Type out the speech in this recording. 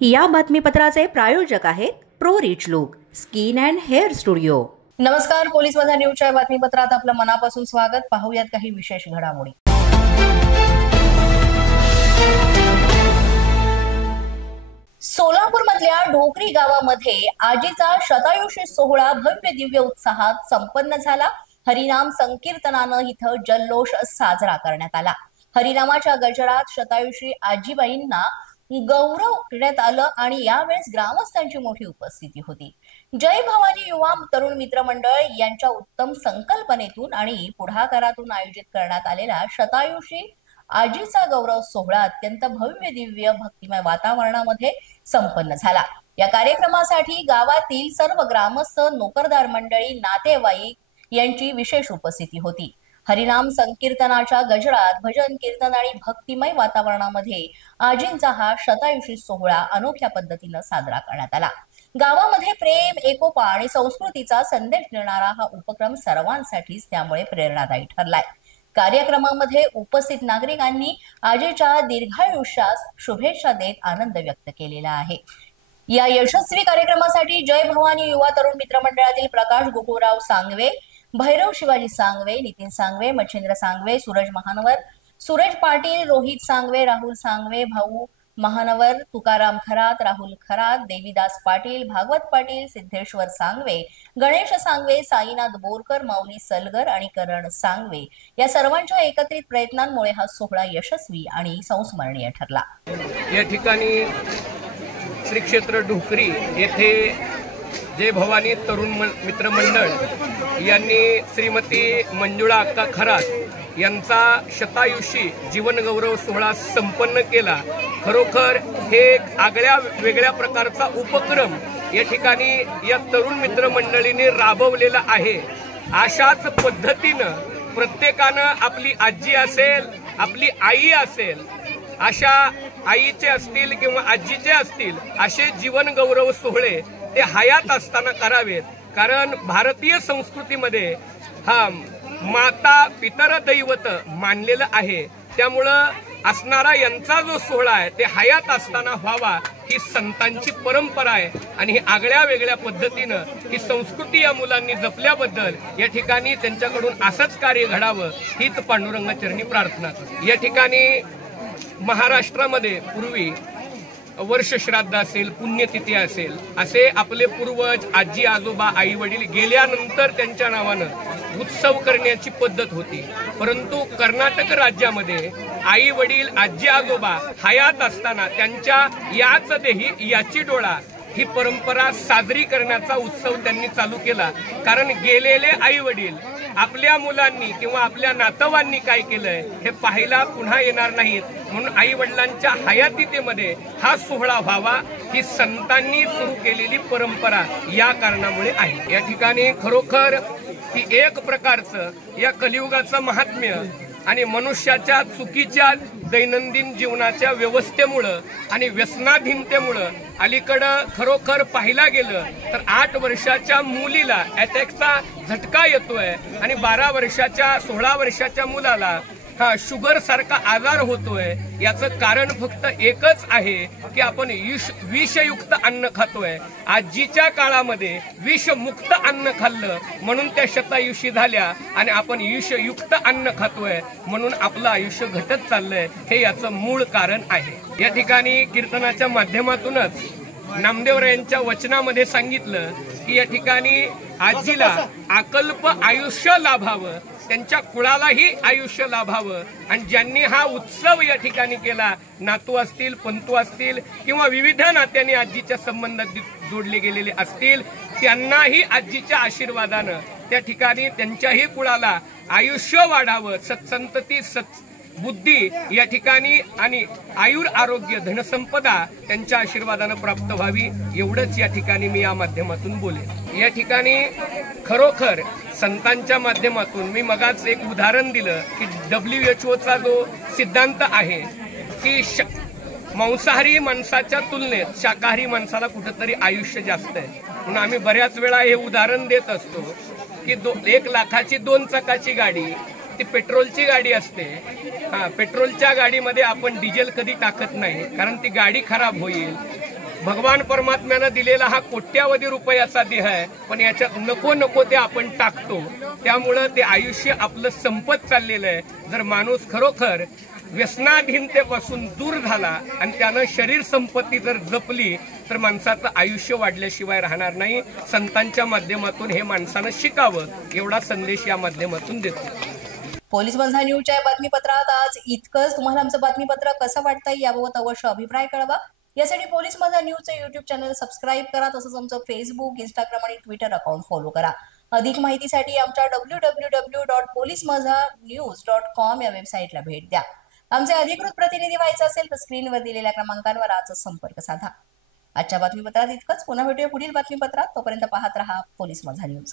या बातमीपत्राचे प्रायोजक आहेत pro rich look skin and hair studio. नमस्कार, पोलीस माझा न्यूजच्या बातमीपत्रात आपलं मनापासून स्वागत। पाहूयात काही विशेष घडामोडी। सोलापूरमधल्या ढोकरी गावामध्ये आजीचा शतायुषी सोहळा भव्य दिव्य उत्साहात संपन्न झाला। हरिनाम संकीर्तनानं इथं जल्लोष साजरा करण्यात आला। हरिनामाच्या गजरात शतायुषी आजीबाईंना गौरव करण्यात आलं आणि यावेळेस ग्रामस्थांची मोठी उपस्थिती होती। जय भवानी युवा तरुण मित्र मंडळ यांच्या उत्तम संकल्पनेतून आणि पुढाकारातून आयोजित करण्यात आलेला शतायुषी आजीचा गौरव सोहळा अत्यंत भव्य दिव्य भक्तिमय वातावरणामध्ये संपन्न झाला। या कार्यक्रमासाठी गावातील सर्व ग्रामस्थ, नोकरदार मंडळी, नातेवाईक यांची विशेष उपस्थिती होती। हरिनाम संकीर्तनाच्या गजरात भजन कीर्तन आणि भक्तिमय वातावरणामध्ये आजींचा हा शतायुषी सोहळा अनोख्या पद्धतीने साजरा करण्यात आला। गावामध्ये प्रेम, एकोपा आणि संस्कृतीचा संदेश देणारा हा उपक्रम सर्वांसाठीच त्यामुळे प्रेरणादायी ठरलाय। कार्यक्रमामध्ये उपस्थित नागरिकांनी आजीच्या दीर्घायुष्यास शुभेच्छा देत आनंद व्यक्त केलेला आहे। या यशस्वी कार्यक्रमासाठी जय भवानी युवा तरुण मित्र मंडळातील प्रकाश गोकुळराव सांगवे, भैरव शिवाजी सांगवे, नितीन सांगवे, मच्छिंद्र सांगवे, सूरज महानवर, सूरज पाटील, रोहित सांगवे, राहुल सांगवे, भाऊ महानवर, तुकाराम खरात, राहुल खरात, देवीदास पाटील, भागवत पाटील, सिद्धेश्वर सांगवे, गणेश सांगवे, साईनाथ बोरकर, माऊली सलगर आणि करण सांगवे या सर्वांच्या एकत्रित प्रयत्नांमुळे हा सोहळा यशस्वी आणि संस्मरणीय ठरला। या ठिकाणी श्री क्षेत्र ढोकरी येथे जय भवानी तरुण मित्र मंडळ यांनी श्रीमती मंजुळा अक्का खरात यांचा शतायुषी जीवन गौरव सोहळा संपन्न केला। खरोखर हे एक आगळ्या वेगळ्या प्रकारचा उपक्रम या ठिकाणी या तरुण मित्र मंडळीने राबवलेला आहे। अशाच पद्धतीनं प्रत्येकानं आपली आजी असेल, आपली आई असेल, अशा आईचे असतील किंवा आजीचे असतील असे जीवन गौरव सोहळे ते हयात असताना करावेत। कारण भारतीय संस्कृतीमध्ये हा माता पितर दैवत मानलेलं आहे। त्यामुळं असणारा यांचा जो सोहळा आहे ते हयात असताना व्हावा ही संतांची परंपरा आहे आणि ही आगळ्या वेगळ्या पद्धतीनं ही संस्कृती या मुलांनी जपल्याबद्दल या ठिकाणी त्यांच्याकडून असंच कार्य घडावं हीच पांडुरंगाचरणी प्रार्थना करतो। या ठिकाणी महाराष्ट्रामध्ये पूर्वी वर्ष श्राद्ध असेल, पुण्यतिथी असेल, असे आपले पूर्वज, आजी आजोबा, आई वडील गेल्यानंतर त्यांच्या नावानं उत्सव करण्याची पद्धत होती। परंतु कर्नाटक राज्यामध्ये आई वडील, आजी आजोबा हयात असताना त्यांच्या याच देही याची डोळा ही परंपरा साजरी करण्याचा उत्सव त्यांनी चालू केला। कारण गेलेले आई वडील आपल्या मुलांनी किंवा आपल्या नातवांनी काय केलंय हे पाहायला पुन्हा येणार नाहीत, म्हणून आई वडिलांच्या हयातीतेमध्ये हा सोहळा व्हावा ही संतांनी सुरू केलेली परंपरा या कारणामुळे आहे। या ठिकाणी खरोखर ही एक प्रकारचं या कलियुगाचं महात्म्य आणि मनुष्याच्या चुकीच्या दैनंदिन जीवनाच्या व्यवस्थेमुळं आणि व्यसनाधीनतेमुळं अलीकडं खरोखर पाहिला गेलं तर 8 वर्षाच्या मुलीला अटॅकचा झटका येतोय आणि 12 वर्षाच्या 16 वर्षाच्या मुलाला शुगर सारखा आजार होतोय। याचं कारण फक्त एकच आहे की आपण विषयुक्त अन्न खातोय। आजीच्या काळामध्ये विषमुक्त अन्न खाल्लं म्हणून त्या शतायुषी झाल्या आणि आपण विषयुक्त अन्न खातोय म्हणून आपलं आयुष्य घटत चाललंय, हे याचं मूळ कारण आहे। या ठिकाणी कीर्तनाच्या माध्यमातूनच नामदेवरायांच्या वचनामध्ये सांगितलं की या ठिकाणी आजीला अकल्प आयुष्य लाभावं, त्यांच्या कुळालाही आयुष्य लाभावं आणि ज्यांनी हा उत्सव या ठिकाणी केला, नातू असतील, पंतू असतील किंवा विविध नात्यांनी आजीच्या संबंधात जोडले गेलेले असतील, त्यांनाही आजीच्या आशीर्वादानं त्या ठिकाणी त्यांच्याही कुळाला आयुष्य वाढावं, सत्संतती बुद्धी या ठिकाणी आणि आयुर आरोग्य धनसंपदा त्यांच्या आशीर्वादानं प्राप्त व्हावी एवढंच या ठिकाणी मी या माध्यमातून बोलेन। या ठिकाणी खरोखर संतांच्या माध्यमातून मी मगाच एक उदाहरण दिलं की WHO जो सिद्धांत आहे की मांसाहारी माणसाच्या तुलनेत शाकाहारी माणसाला कुठेतरी आयुष्य जास्त आहे। म्हणून आम्ही बऱ्याच वेळा हे उदाहरण देत असतो की 1 लाखाची 2 चाकाची गाडी ती पेट्रोलची गाडी असते। पेट्रोलच्या गाडीमध्ये आपण डिझेल कधी टाकत नाही, कारण ती गाडी खराब होईल, भगवान परमात्म्यानं दिलेला हा कोट्यावधी रुपयाचा देह आहे, पण याच्यात नको नको ते आपण टाकतो, त्यामुळं ते आयुष्य आपलं संपत चाललेलं आहे. जर माणूस खरोखर व्यसनाधीनतेपासून दूर झाला आणि त्यानं शरीर संपत्ती जर जपली तर माणसाचं आयुष्य वाढल्याशिवाय राहणार नाही. संतांच्या माध्यमातून हे माणसानं शिकावं, एवढा संदेश या माध्यमातून देतो. पोलीस माझा न्यूजच्या या बातमीपत्रात आज इतकंच. तुम्हाला आमचं बातमीपत्र कसं वाटतंय याबाबत अवश्य अभिप्राय कळवा. यासाठी पोलीस माझा न्यूजचं युट्यूब चॅनल सबस्क्राईब करा. तसंच आमचं फेसबुक, इंस्टाग्राम आणि ट्विटर अकाउंट फॉलो करा. अधिक माहितीसाठी आमच्या www.policemazhanews.com या वेबसाईटला भेट द्या. आमचे अधिकृत प्रतिनिधी व्हायचे असेल तर स्क्रीनवर दिलेल्या क्रमांकांवर आजच संपर्क साधा. आजच्या बातमीपत्रात इतकंच. पुन्हा भेटूया पुढील बातमीपत्रात. तोपर्यंत पाहत रहा पोलीस माझा न्यूज.